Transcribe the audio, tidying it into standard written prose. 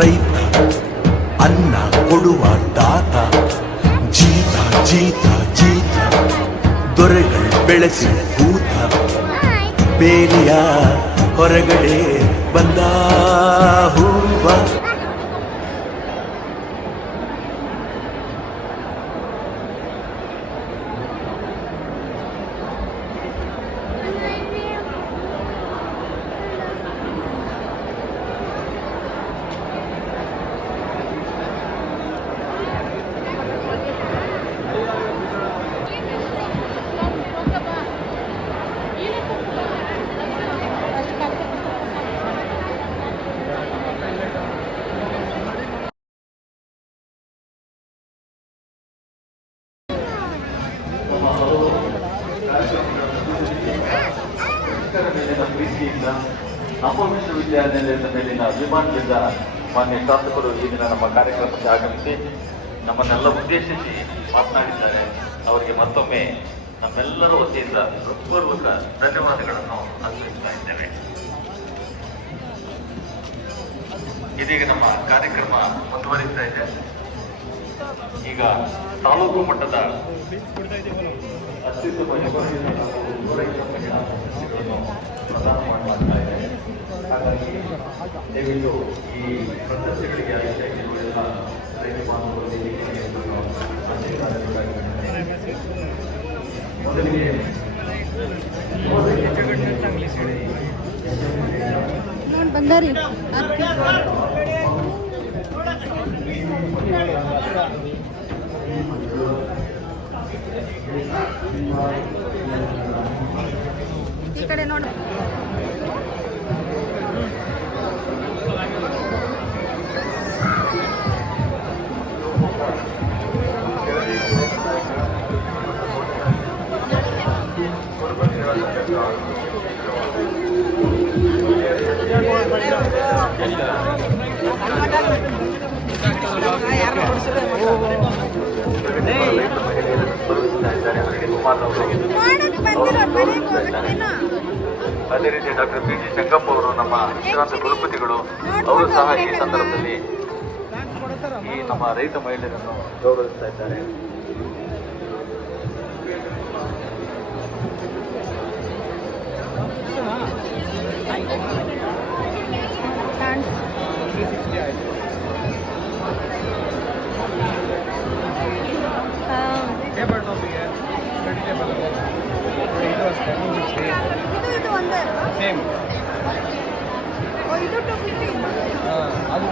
ರೈತ ಅನ್ನ ಕೊಡುವ ದಾತ ಜೀತ ಜೀತ ಜೀತ ದೊರೆಗಳು ಬೆಳೆಸಿ ಭೂತ ಬೇಲಿಯ ಹೊರಗಡೆ ಬಂದ ಹೂವ. ಮೇಲಿನ ಪ್ರೀತಿಯಿಂದ ನಮ್ಮ ವಿಶ್ವವಿದ್ಯಾನಿಲಯದ ಮೇಲಿನ ಅಭಿಮಾನದಿಂದ ಮಾನ್ಯ ಶಾಸಕರು ಈ ದಿನ ನಮ್ಮ ಕಾರ್ಯಕ್ರಮಕ್ಕೆ ಆಗಮಿಸಿ ನಮ್ಮನ್ನೆಲ್ಲ ಉದ್ದೇಶಿಸಿ ಮಾತನಾಡಿದ್ದಾರೆ. ಅವರಿಗೆ ಮತ್ತೊಮ್ಮೆ ನಮ್ಮೆಲ್ಲರ ವತಿಯಿಂದ ಹೃತ್ಪೂರ್ವಕ ಧನ್ಯವಾದಗಳನ್ನು ಅರ್ಪಿಸ್ತಾ ಇದ್ದೇವೆ. ಇದೀಗ ನಮ್ಮ ಕಾರ್ಯಕ್ರಮ ಮುಂದುವರಿಸ್ತಾ ಇದೆ. ಈಗ ತಾಲೂಕು ಮಟ್ಟದ ಅತ್ಯುತ್ತಮ ಪ್ರದಾನ ಮಾಡಲಾಗ್ತಾ ಇದೆ. ಹಾಗಾಗಿ ದಯವಿಟ್ಟು ಈ ಪ್ರಶಸ್ತಿಗಳಿಗೆ ಆಯ್ಕೆಯಾಗಿರುವುದೆಲ್ಲ ರೈತ ಬಾಂಧವರು ಮೊದಲಿಗೆ ಬಂದಾರಿ ಈ ಕಡೆ ನೋಡಿ. ಅದೇ ರೀತಿ ಡಾಕ್ಟರ್ ಪಿ ಜಿ ಶಂಕಪ್ಪ ಅವರು ನಮ್ಮ ವಿಶ್ರಾಂತ ಕುಲಪತಿಗಳು, ಅವರು ಸಹ ಈ ಸಂದರ್ಭದಲ್ಲಿ ಈ ನಮ್ಮ ರೈತ ಮಹಿಳೆಯರನ್ನು ಗೌರವಿಸ್ತಾ ಇದ್ದಾರೆ. ಇದು ಒಂದೇ ಸೇಮ್. ಇದು 250. ಅದು